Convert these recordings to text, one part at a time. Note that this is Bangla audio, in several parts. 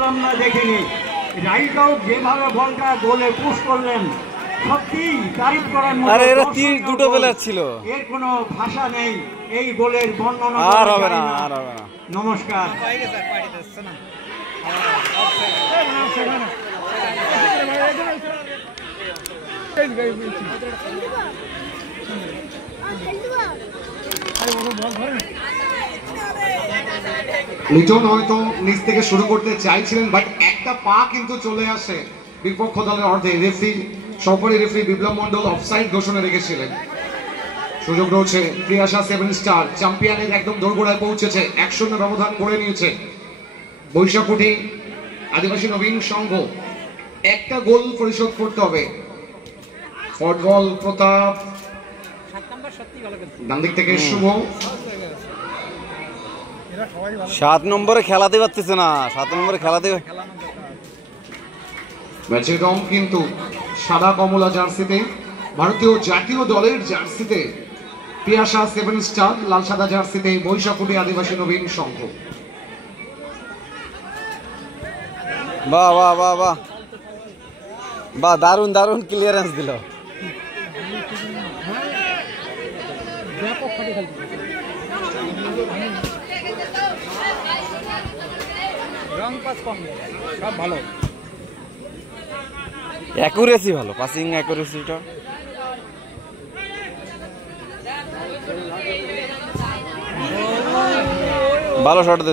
করলাম না দেখিনি। রাইট আউট যেভাবে বলটা গোলে পুশ করলেন, সত্যি তারিফ করার মতো। আরে এরা দুটো প্লেয়ার ছিল, এর কোনো ভাষা নেই এই গোলের বর্ণনা। আর হবে না, আর হবে না। নমস্কার। লিটন হয়তো নিচ থেকে শুরু করতে চাইছিলেন, বাট একটা পা কিন্তু চলে আসে বিপক্ষ দলের অর্ধে। রেফারি সহকারী রেফারি বিপ্লব মন্ডল অফসাইড ঘোষণা রেখেছিলেন। সুযোগ রয়েছে প্রিয়াশা 7 স্টার চ্যাম্পিয়নের একদম দোরগোড়ায় পৌঁছেছে, 1-0 ব্যবধান করে নিয়েছে বৈশাখুটি আদিবাসী নবীন সংঘ। একটা গোল পরিশোধ করতে হবে। ফুটবল প্রতাপ, ডান দিক থেকে শুভ। 7 নম্বরে খেলাতে পারতেছে না, 7 নম্বরে খেলাতে। ম্যাচের রং কিন্তু সাদা কমলা জার্সিতে, ভারতীয় জাতীয় দলের জার্সিতে পিয়াসা 7 স্টার, লাল সাদা জার্সিতে বৈশাখুটি আদিবাসী নবীন সংঘ। বাহ বাহ বাহ বাহ বাহ, দারুণ দারুণ ক্লিয়ারেন্স দিল। ভালো অ্যাকুরেসি, ভালো পাসিং অ্যাকুরেসিটা। ভালো শট দে।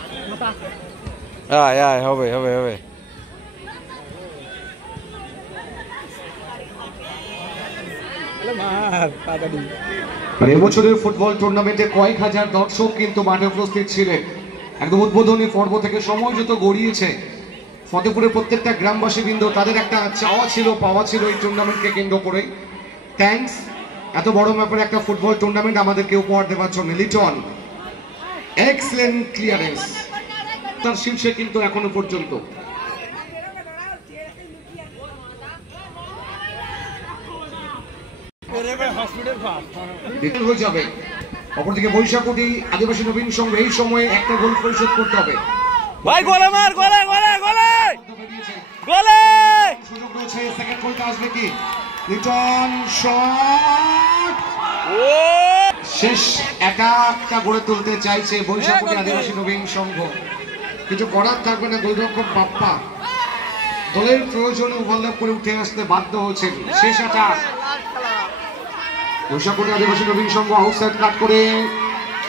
হবে হবে হবে। এবছরের ফুটবল টুর্নামেন্টে কয়েক হাজার দর্শক কিন্তু মাঠে উপস্থিত ছিলেন। একদম উদ্বোধনী পর্ব থেকে সময় যত গড়িয়েছে, ফতেপুরের প্রত্যেকটা গ্রামবাসী বৃন্দ তাদের একটা চাওয়া ছিল, পাওয়া ছিল এই টুর্নামেন্টকে কেন্দ্র করে। থ্যাঙ্কস এত বড় ব্যাপারে একটা ফুটবল টুর্নামেন্ট আমাদেরকে উপহার দেওয়ার জন্য। লিটন এক্সেলেন্ট ক্লিয়ারেন্স, তার শীর্ষে কিন্তু এখনো পর্যন্ত। হয়ে যাবে। অপরদিকে বৈশাখুটি আদিবাসী নবীন সংঘ এই সময়ে একটা গোল পরিশোধ করতে হবে। ভাই গোলে মার, গোলে গোলে গোলে গোলে। সুযোগ রয়েছে, সেকেন্ড গোলটা আসবে কি? লিটন শট, শেষ একটা গড়ে তুলতে চাইছে বৈশাখুটি আদিবাসী নবীন সংঘ। কিছু করার থাকবে না, গোলরক্ষক বাপ্পা দলের প্রয়োজনে ওভারল্যাপ করে উঠে আসতে বাধ্য হয়েছেন। শেষ অ্যাটাক বৈশাখুটি আদিবাসী নবীন সংঘ আউটসাইড কাট করে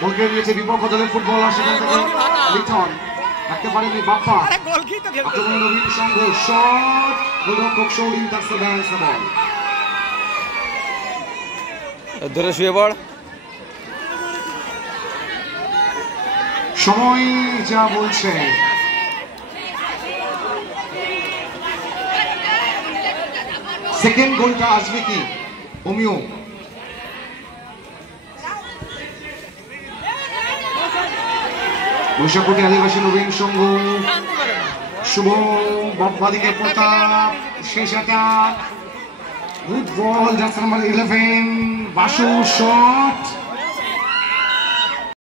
বল কেড়ে নিয়েছে বিপক্ষ দলের ফুটবলার। সেখান থেকে লিটন রাখতে পারেনি বাপ্পা। আক্রমণ নবীন সংঘ, শট, গোলরক্ষক সৌরিন তার ব্যালেন্স বল ধরে শুয়ে পড়। সময় যা বলছে সেকেন্ড গোলটা আসবে কি? অমিও বৈশাখুটি আদিবাসী নবীন সংঘ, শুভ বাদিকে প্রতাপ, শেষ attack, good ball, jersey number 11 Basu, shot,